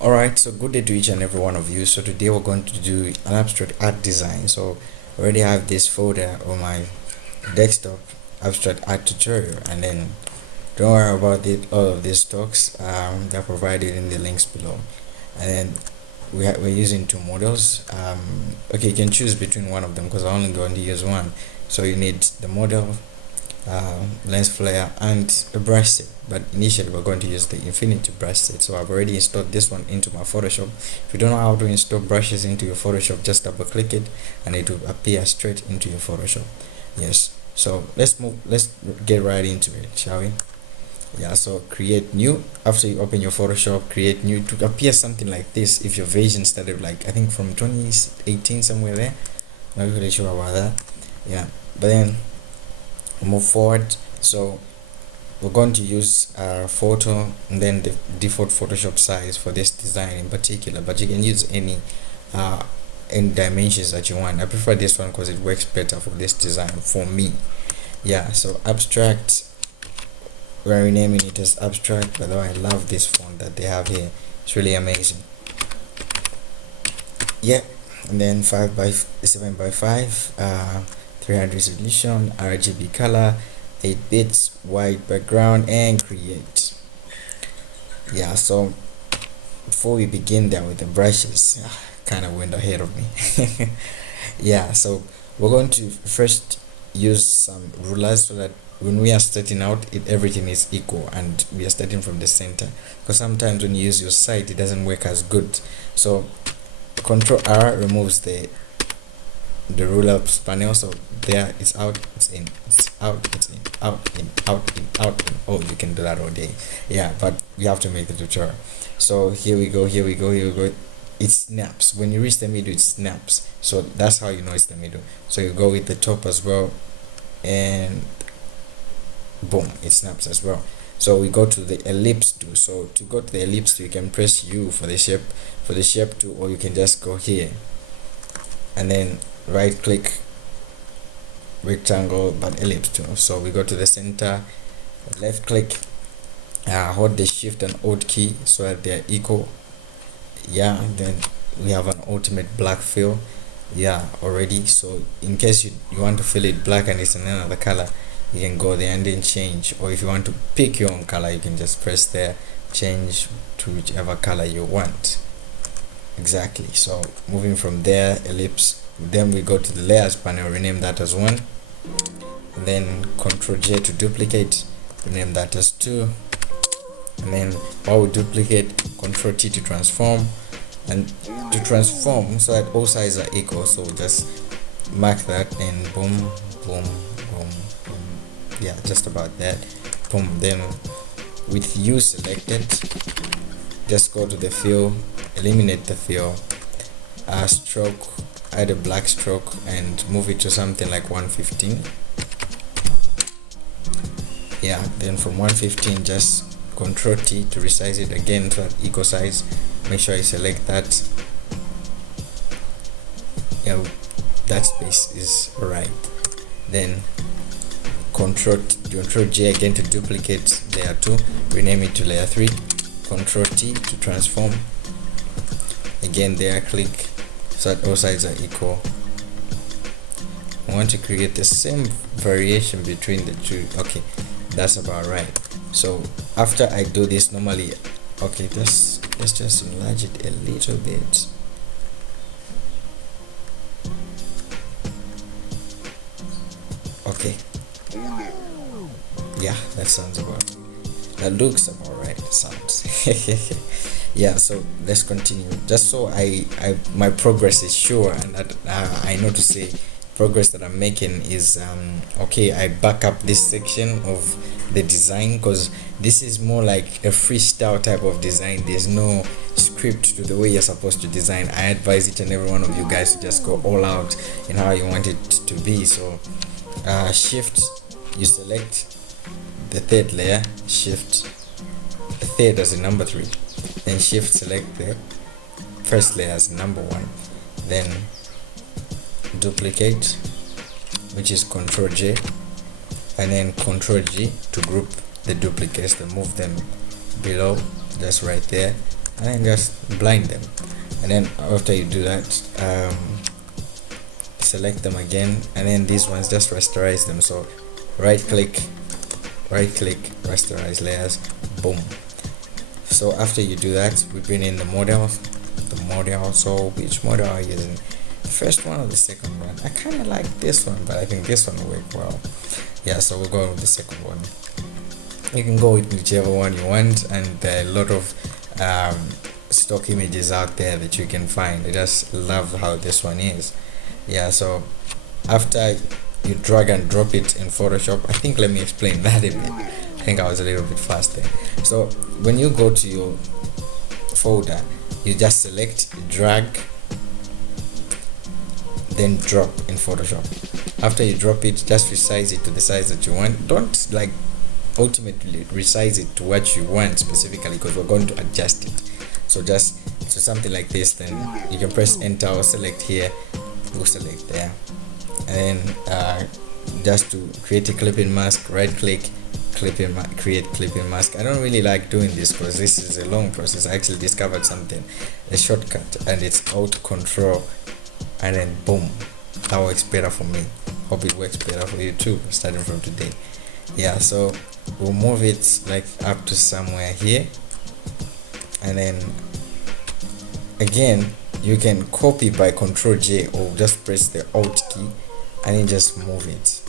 Alright, so good day to each and every one of you. So today we're going to do an abstract art design. So I already have this folder on my desktop, abstract art tutorial, and then don't worry about it. All of these talks they're provided in the links below, and then we're using two models. Okay, you can choose between one of them because I'm only going to use one. So you need the model, lens flare, and a brush set, but initially we're going to use the infinity brush set. So I've already installed this one into my Photoshop. If you don't know how to install brushes into your Photoshop, just double click it and it will appear straight into your Photoshop. Yes, so let's get right into it, shall we? Yeah, so create new. After you open your Photoshop, create new to appear something like this. If your version started like I think from 2018 somewhere there, not really sure about that. Yeah, but then move forward. So we're going to use our photo and then the default Photoshop size for this design in particular, but you can use any dimensions that you want. I prefer this one because it works better for this design for me. Yeah, so abstract, we're renaming it as abstract. By the way, I love this font that they have here, it's really amazing. Yeah, and then 5 by 7 by 5, 300 resolution, RGB color, 8 bits, white background, and create. Yeah, so before we begin there with the brushes, kind of went ahead of me. Yeah, so we're going to first use some rulers so that when we are starting out, everything is equal and we are starting from the center, because sometimes when you use your side it doesn't work as good. So Control R removes the ruler panel. So there, it's out, it's in, it's out, it's in, out, in, out, in, out, in. Oh, you can do that all day. Yeah, but we have to make the tutorial. So here we go, here we go, here we go. It snaps when you reach the middle, it snaps. So that's how you know it's the middle. So you go with the top as well, and boom, it snaps as well. So we go to the ellipse tool. So to go to the ellipse tool, you can press U for the shape tool, or you can just go here and then right click rectangle but ellipse tool. So we go to the center, left click, hold the shift and alt key so that they're equal. Yeah, then we have an ultimate black fill, yeah, already. So in case you want to fill it black and it's in another color, you can go there and then change, or if you want to pick your own color, you can just press there, change to whichever color you want. Exactly. So moving from there, ellipse, then we go to the layers panel, rename that as 1, and then Ctrl J to duplicate, rename that as 2, and then while we duplicate, Ctrl T to transform, and to transform so that all sides are equal. So just mark that and boom, boom, boom, boom. Yeah, just about that. Boom. Then with U selected, just go to the fill, eliminate the fill, stroke, add a black stroke and move it to something like 115. Yeah, then from 115 just Control T to resize it again to that equal size. Make sure I select that. Yeah, that space is right. Then Control J again to duplicate layer 2, rename it to layer 3, Control T to transform, again there, click so that all sides are equal. I want to create the same variation between the two. Okay, that's about right. So after I do this, normally, okay, let's just enlarge it a little bit. Okay, yeah, that sounds about, that looks about right. It sounds yeah, so let's continue, just so my progress is sure, and that I know to say progress that I'm making is okay. I back up this section of the design because this is more like a freestyle type of design. There's no script to the way you're supposed to design. I advise each and every one of you guys to just go all out in how you want it to be. So shift, you select the third layer, shift the third as a number 3, then shift select the first layer as number 1, then duplicate, which is Control J, and then Control G to group the duplicates and move them below, just right there. and then just blind them. And then after you do that, select them again, and then these ones just rasterize them. So right click, rasterize layers, boom. So after you do that, we bring in the model. So which model are you using? The first one or the second one? I kind of like this one, but I think this one will work well. Yeah, so we'll go with the second one. You can go with whichever one you want, and there are a lot of stock images out there that you can find. I just love how this one is. Yeah, so after you drag and drop it in Photoshop, I think let me explain that a bit. I think I was a little bit fast there. So when you go to your folder, you just select, drag, then drop in Photoshop. After you drop it, just resize it to the size that you want. Don't like ultimately resize it to what you want specifically, because we're going to adjust it. So just something like this, then you can press enter or select here, we'll select there, and then just to create a clipping mask, right click, create clipping mask. I don't really like doing this because this is a long process. I actually discovered something, a shortcut, and it's Alt Control, and then boom, that works better for me. Hope it works better for you too, starting from today. Yeah, so we'll move it like up to somewhere here, and then again you can copy by Control J, or just press the Alt key and then just move it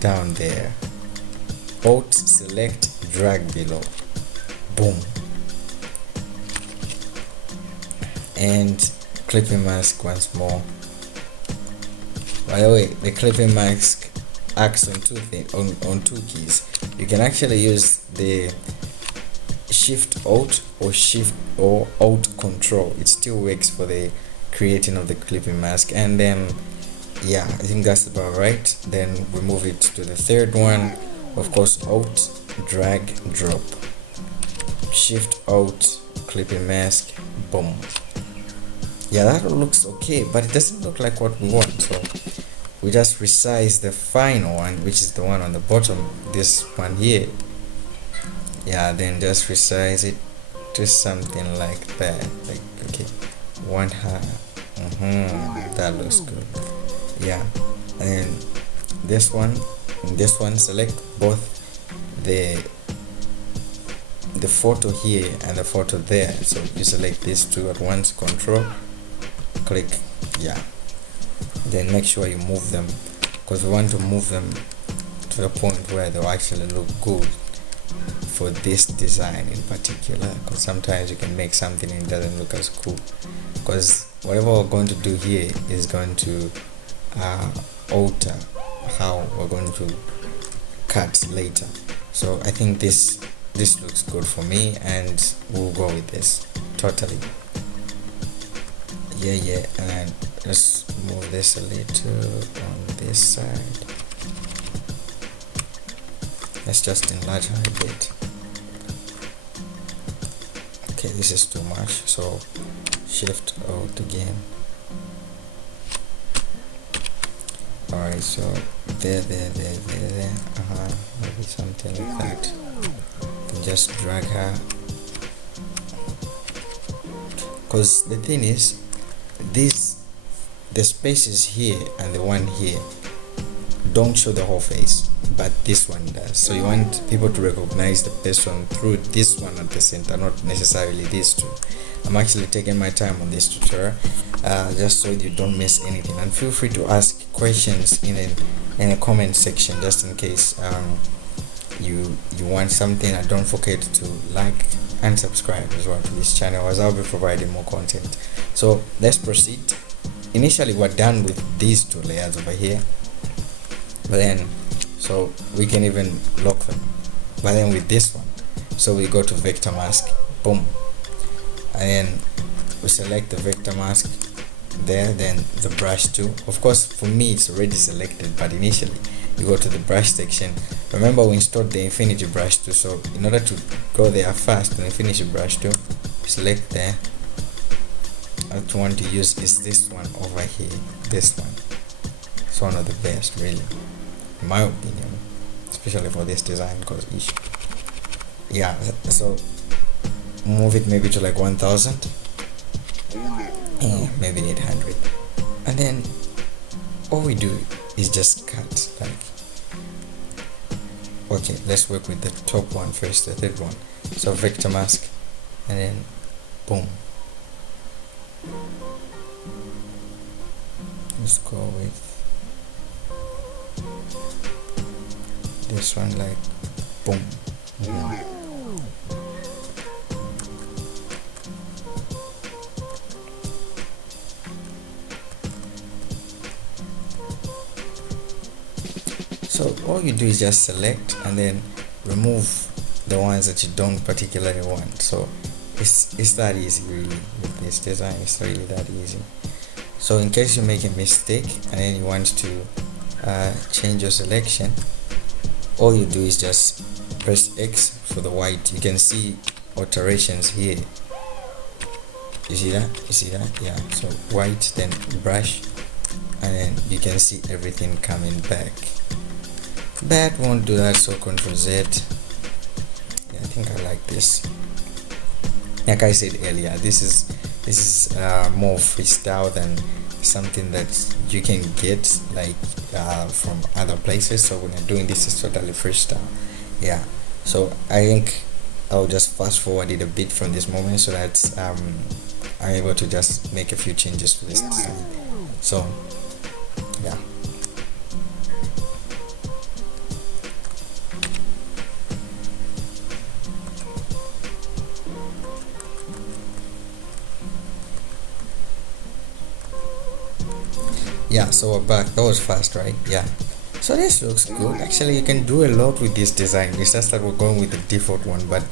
down there. Alt, select, drag below, boom. And clipping mask once more. By the way, the clipping mask acts on two keys. You can actually use the Shift Alt or Alt Control. It still works for the creating of the clipping mask. And then yeah, I think that's about right. Then we move it to the third one. Of course, Alt, drag, drop, Shift Alt, clipping mask, boom. Yeah, that looks okay, but it doesn't look like what we want. So we just resize the final one, which is the one on the bottom, this one here. Yeah, then just resize it to something like that. Like, okay, one half. That looks good. Yeah, and then this one and this one, select both the photo here and the photo there. So you select these two at once, Control, click, yeah. Then make sure you move them, because we want to move them to the point where they'll actually look good for this design in particular, because sometimes you can make something and it doesn't look as cool, because whatever we're going to do here is going to alter how we're going to cut later. So I think this looks good for me, and we'll go with this totally. Yeah, and let's move this a little on this side. Let's just enlarge her a bit. Okay, this is too much, so Shift Alt again. Alright, so there, maybe something like that. Then just drag her, because the thing is, the spaces here and the one here don't show the whole face, but this one does. So you want people to recognize the person through this one at the center, not necessarily these two. I'm actually taking my time on this tutorial, just so you don't miss anything. And feel free to ask questions in a comment section, just in case you want something. And don't forget to like and subscribe as well to this channel, as I'll be providing more content. So let's proceed. Initially we're done with these two layers over here, but then so we can even lock them, but then with this one, so we go to vector mask, boom, and then we select the vector mask there, then the brush tool. Of course for me it's already selected, but initially you go to the brush section. Remember we installed the infinity brush tool, so in order to go there fast, the infinity brush tool, select there. What you want to use is this one over here, this one. It's one of the best, really, in my opinion, especially for this design, because yeah, so move it maybe to like 1000, maybe 800, and then all we do is just cut. Like, okay, let's work with the top one first, the third one. So vector mask, and then boom. Let's go with this one, like boom. So all you do is just select and then remove the ones that you don't particularly want. So it's that easy, really. With this design, it's really that easy. So in case you make a mistake and then you want to change your selection, all you do is just press X for the white. You can see alterations here. You see that? You see that? Yeah. So white, then brush, and then you can see everything coming back. That won't do that, so Ctrl Z. Yeah, I think I like this. Like I said earlier, this is more freestyle than something that you can get like from other places. So when you're doing this, it's totally freestyle. Yeah. So I think I'll just fast forward it a bit from this moment so that I'm able to just make a few changes to this design. So yeah. Yeah, so we're back. That was fast, right? Yeah. So this looks good. Actually, you can do a lot with this design. It's just that we're going with the default one, but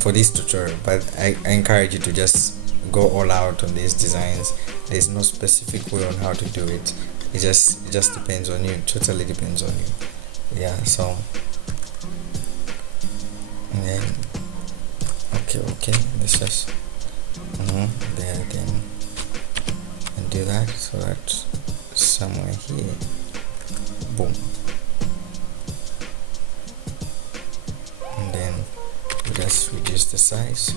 for this tutorial. But I encourage you to just go all out on these designs. There's no specific way on how to do it. It just depends on you. Totally depends on you. Yeah. So and then okay. Let's just there then. Do that, so that's somewhere here. Boom. And then we just reduce the size.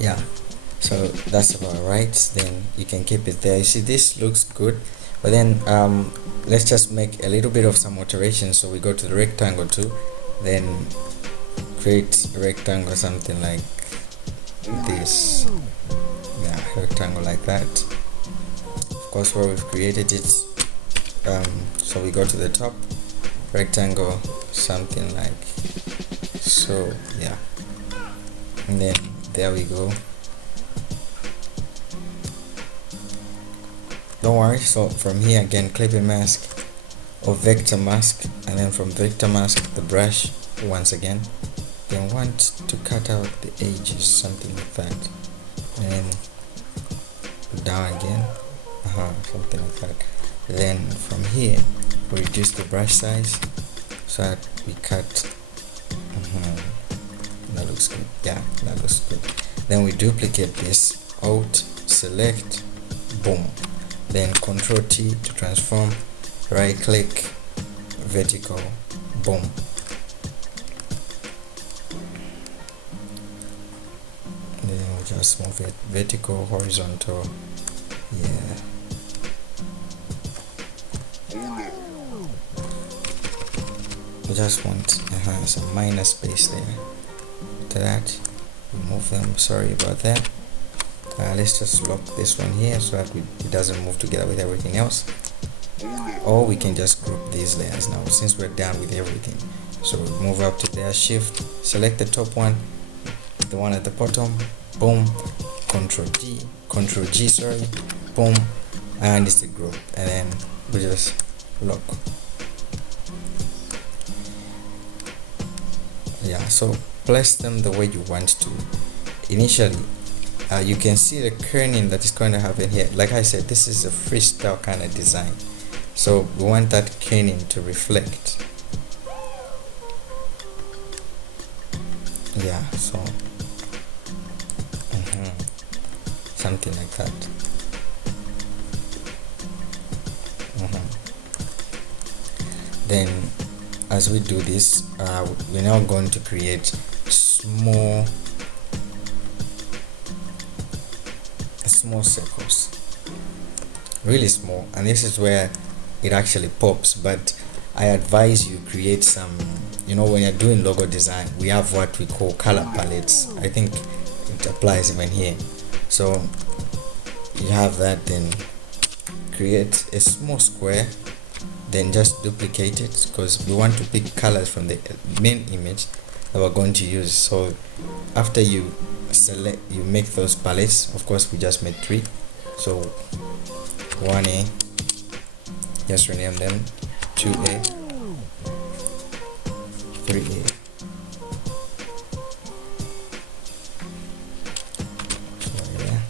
Yeah, so that's about right. Then you can keep it there. You see, this looks good, but then let's just make a little bit of some alterations. So we go to the rectangle too, then create a rectangle, something like this. Yeah, rectangle like that. Of course, where we've created it, so we go to the top, rectangle, something like so. Yeah, and then there we go. Don't worry. So from here again, clip a mask or vector mask, and then from vector mask the brush once again. Then want to cut out the edges, something like that, and then down again, something like that. Then from here we reduce the brush size so that we cut. That looks good. Yeah, that looks good. Then we duplicate this, Alt select, boom, then Ctrl T to transform, right click, vertical, boom. Then we just move it vertical, horizontal. Yeah. We just want some minor space there. To that, remove them. Sorry about that. Let's just lock this one here so that it doesn't move together with everything else. Or we can just group these layers now since we're done with everything. So we move up to there, shift, select the top one, the one at the bottom, boom, Ctrl G, sorry, boom, and it's a group, and then we just lock. Yeah, so place them the way you want to. Initially, you can see the kerning that is going to happen here. Like I said, this is a freestyle kind of design, so we want that kerning to reflect. Yeah, so something like that. Then as we do this, we're now going to create small circles, really small, and this is where it actually pops. But I advise you create some, when you're doing logo design, we have what we call color palettes. I think it applies even here. So you have that, then create a small square, then just duplicate it, because we want to pick colors from the main image that we're going to use. So after you select, you make those palettes. Of course, we just made 3, so 1A, just rename them 2A, 3A, so yeah,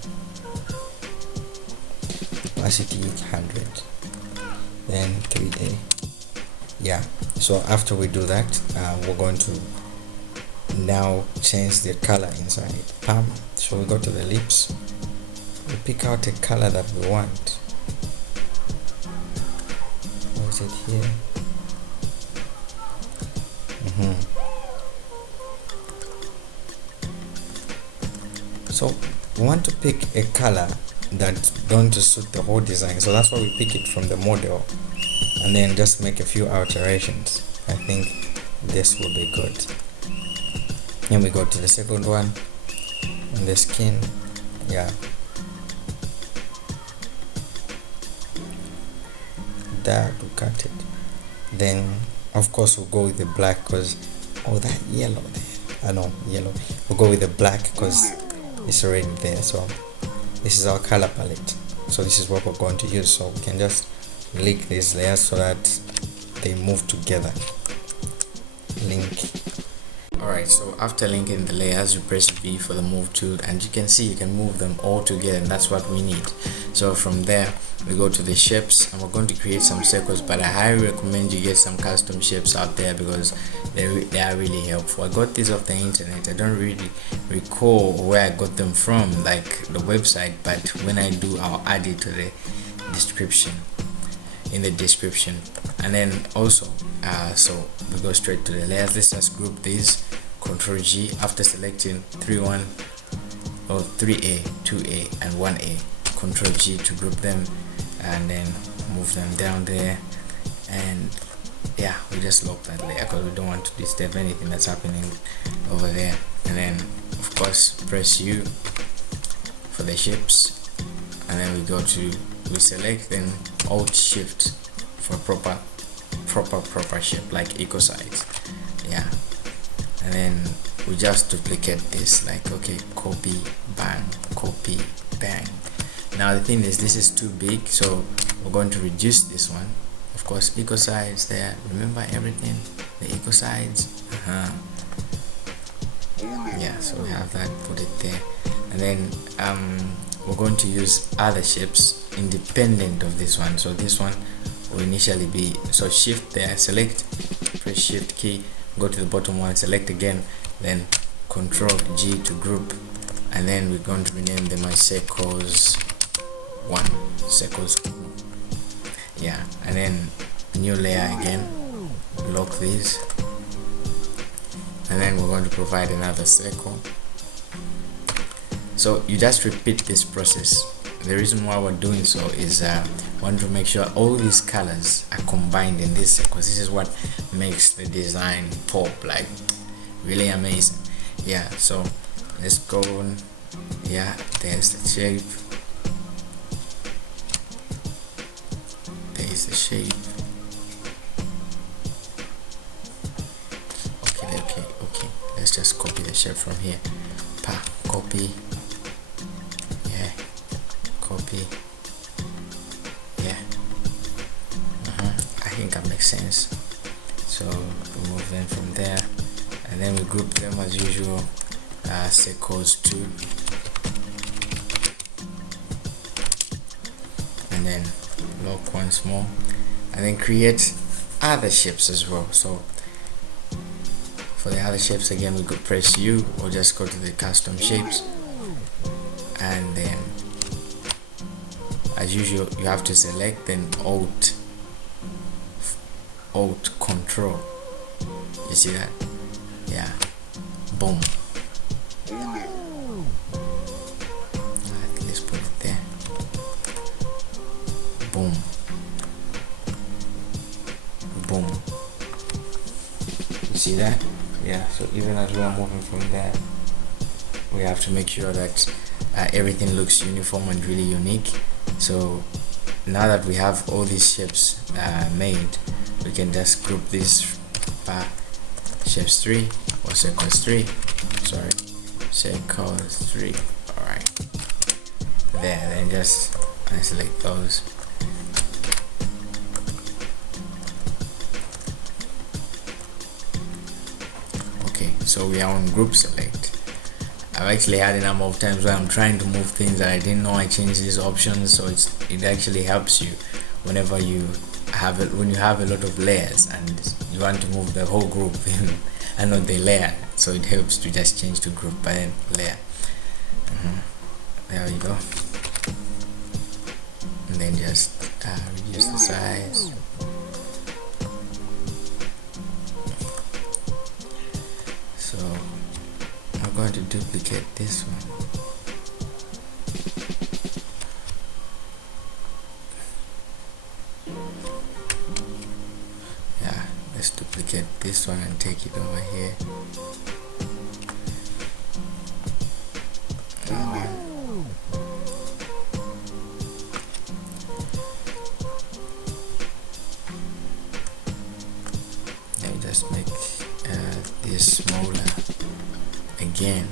opacity 100, then 3A. Yeah, so after we do that, we're going to now change the color inside. So we go to the lips, we pick out a color that we want. What is it here? So we want to pick a color that's going to suit the whole design, so that's why we pick it from the model and then just make a few alterations. I think this will be good. Then we go to the second one, and the skin. Yeah, that we cut it. Then of course we'll go with the black, because that yellow there, I know yellow, we'll go with the black because it's already there. So this is our color palette, so this is what we're going to use. So we can just link these layers so that they move together. Link. Alright, so after linking the layers, you press V for the move tool, and you can see you can move them all together, and that's what we need. So from there we go to the shapes, and we're going to create some circles, but I highly recommend you get some custom shapes out there because they are really helpful. I got these off the internet. I don't really recall where I got them from, like the website, but when I do, I'll add it to the description, in the description. And then also so we go straight to the layers. Let's just group these. Ctrl G after selecting 3A, 2A and 1A. Ctrl G to group them, and then move them down there, and yeah, we just lock that layer because we don't want to disturb anything that's happening over there. And then of course press U for the shapes, and then we select, then Alt Shift for proper shape, like equal sides. Yeah, and then we just duplicate this, like okay, copy, bang, copy, bang. Now the thing is, this is too big, so we're going to reduce this one. Of course, equal sides there, remember everything, the equal sides. Yeah, so we have that, put it there. And then we're going to use other shapes independent of this one. So this one will initially be, so shift there, select, press shift key, go to the bottom one, select again, then Control G to group, and then we're going to rename them as circles 1, circles 1. Yeah, and then new layer again, lock these, and then we're going to provide another circle. So you just repeat this process. The reason why we're doing so is want to make sure all these colors are combined in this circle. This is what makes the design pop, like really amazing. Yeah, so let's go on. Yeah, there's the shape, there's the shape. Okay, let's just copy the shape from here. Copy, yeah, copy, think that makes sense. So we move them from there, and then we group them as usual. Circles 2, and then lock once more, and then create other shapes as well. So for the other shapes, again, we could press U or just go to the custom shapes, and then as usual you have to select, then alt control. You see that? Yeah, boom. Let's put it there. Boom, boom. You see that? Yeah, so even as we are moving from there, we have to make sure that everything looks uniform and really unique. So now that we have all these shapes made, we can just group these shapes 3 or circles 3, sorry, circles 3. All right, there, then just select those. Okay, so we are on group select. I've actually had a number of times where I'm trying to move things and I didn't know I changed these options, so it actually helps you whenever you have when you have a lot of layers and you want to move the whole group and not the layer, so it helps to just change to group by then layer. There we go, and then just reduce the size. So I'm going to duplicate this one. Yeah, let's duplicate this one and take it over here. Let me just make this smaller. Again,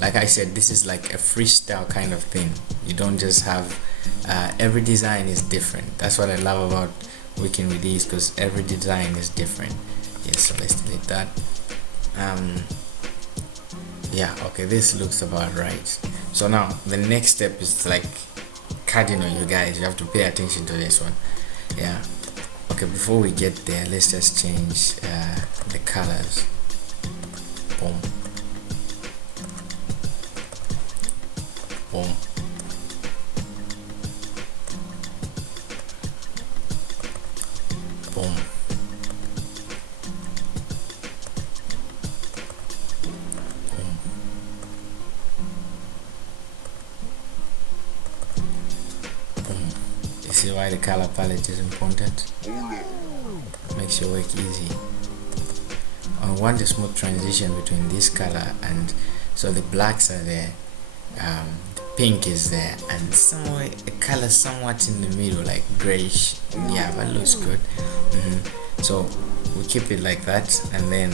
like I said, this is like a freestyle kind of thing. You don't just have every design is different. That's what I love about working with these, because every design is different. Yes, so let's delete that. Yeah, okay, this looks about right. So now the next step is like cardinal, you guys. You have to pay attention to this one. Yeah, okay, before we get there, let's just change the colors. Boom, boom, boom, boom, boom. You see why the color palette is important? Makes your work easy. I want a smooth transition between this color and, so the blacks are there, the pink is there, and somewhere a color somewhat in the middle, like grayish. Yeah, that looks good. So we keep it like that, and then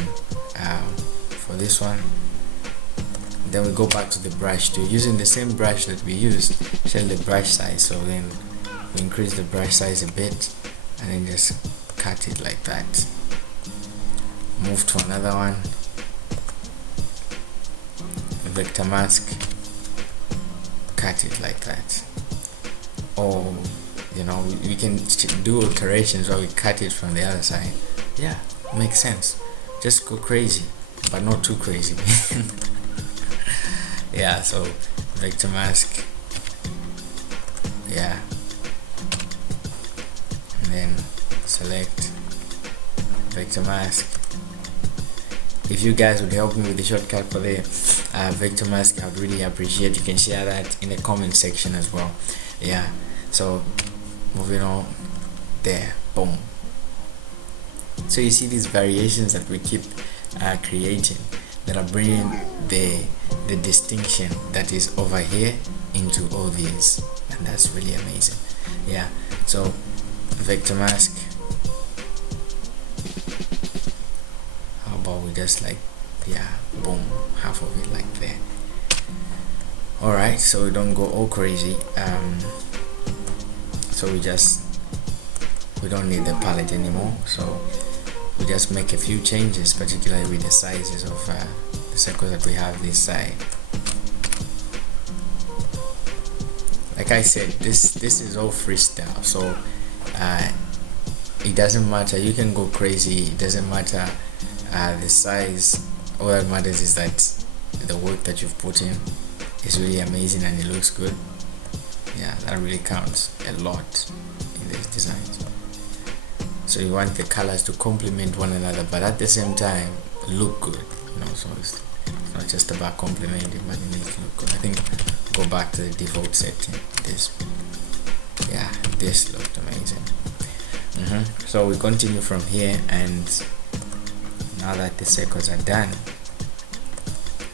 for this one, then we go back to the brush tool using the same brush that we used. Change the brush size, so then we increase the brush size a bit, and then just cut it like that. Move to another one, vector mask, cut it like that. Or you know, we can do alterations where we cut it from the other side. Yeah, makes sense. Just go crazy, but not too crazy. Yeah, so vector mask, yeah, and then select vector mask. If you guys would help me with the shortcut for the vector mask, I would really appreciate. You can share that in the comment section as well. Yeah, so moving on there, boom. So you see these variations that we keep creating that are bringing the distinction that is over here into all these, and that's really amazing. Yeah, so vector mask, how about we just like, yeah, boom, half of it like there. All right, so we don't go all crazy. So we just we don't need the palette anymore, so we just make a few changes, particularly with the sizes of the circles that we have this side. Like I said, this is all freestyle, so it doesn't matter, you can go crazy, it doesn't matter the size. All that matters is that the work that you've put in is really amazing and it looks good. Yeah, that really counts a lot in these designs. So you want the colors to complement one another, but at the same time look good, so it's not just about complementing, but it needs to look good. I think go back to the default setting. This looked amazing. So we continue from here, and now that the circles are done,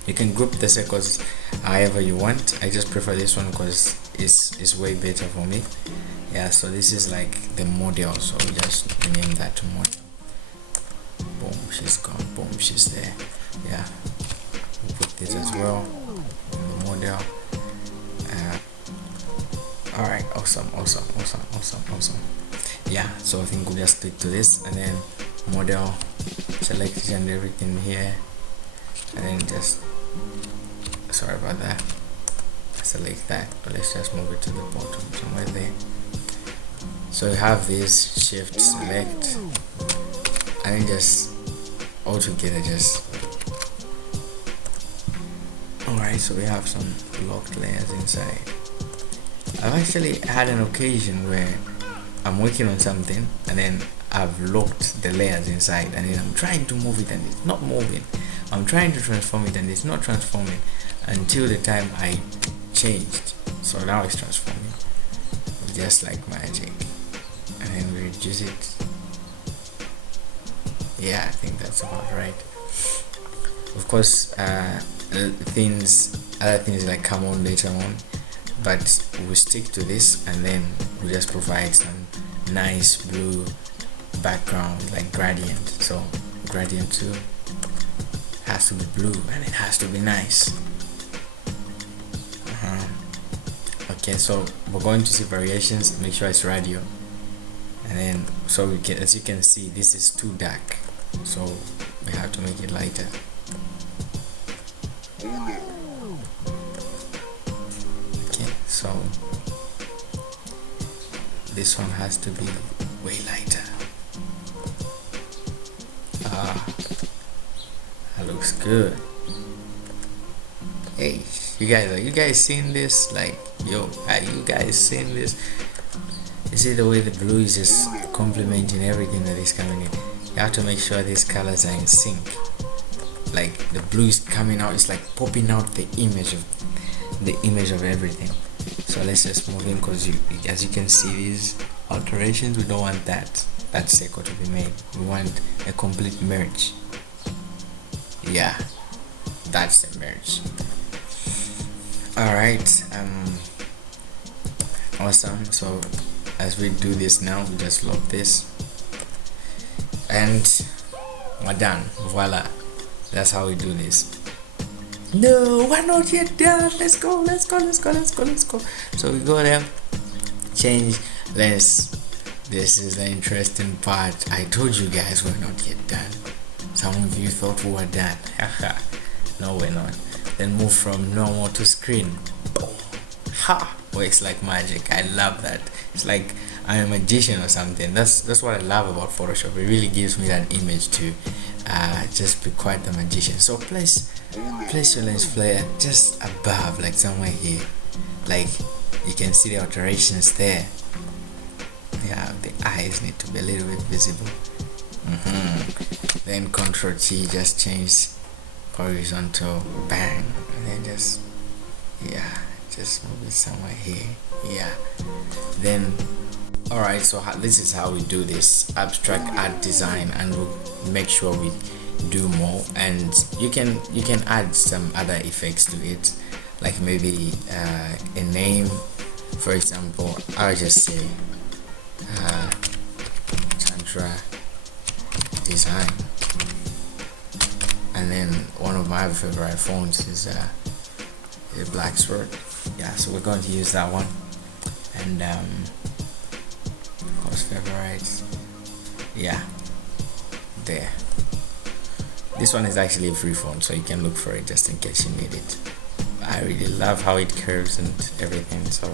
you can group the circles however you want. I just prefer this one because it's way better for me. So this is like the model, so we just rename that to model. Boom, she's gone. Boom, she's there. We'll put this as well in the model. Alright, awesome. So I think we'll just stick to this, and then model, select it and everything here, and then just, sorry about that, select that, but let's just move it to the bottom somewhere there. So you have this, shift, select, and then just all together just. Alright, so we have some locked layers inside. I've actually had an occasion where I'm working on something and then I've locked the layers inside, and then I'm trying to move it and it's not moving. I'm trying to transform it and it's not transforming until the time I changed. So now it's transforming, just like magic. And then we reduce it. I think that's about right. Of course, other things like come on later on, but we'll stick to this, and then we'll just provide some nice blue background like gradient. So gradient 2 has to be blue and it has to be nice. Okay, so we're going to see variations. Make sure it's radio, and then so we can, as you can see, this is too dark, so we have to make it lighter. Okay, so this one has to be way lighter. That looks good. Hey, are you guys seeing this? Like, yo, are you guys seeing this? You see the way the blue is just complementing everything that is coming in. You have to make sure these colors are in sync. Like the blue is coming out, it's like popping out the image of everything. So let's just move in, because as you can see these alterations, we don't want that circle to be made. We want a complete merge. That's the merge. Alright, awesome. So as we do this now, we just lock this and we're done. Voila, that's how we do this. No, we're not yet done. Let's go. So we go there, change lens. This is the interesting part. I told you guys we're not yet done. Some of you thought we were done. No, we're not. Then move from normal to screen. Boom. Works like magic. I love that. It's like I'm a magician or something. That's what I love about Photoshop. It really gives me that image to just be quite the magician. So place your lens flare just above, like somewhere here. Like you can see the alterations there. The eyes need to be a little bit visible. Then Ctrl T, just change horizontal, bang, and then just move it somewhere here. Then alright, so this is how we do this abstract art design, and we'll make sure we do more, and you can add some other effects to it, like maybe a name. For example, I'll just say Tantra design, and then one of my favorite fonts is a black sword. So we're going to use that one, and most favorites. Yeah, there. This one is actually a free phone, so you can look for it just in case you need it. I really love how it curves and everything, so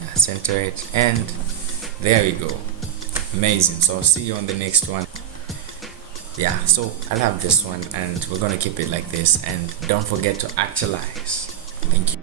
yeah, center it, and there we go. Amazing. So I'll see you on the next one. Yeah, so I love this one, and we're gonna keep it like this, and don't forget to actualize. Thank you.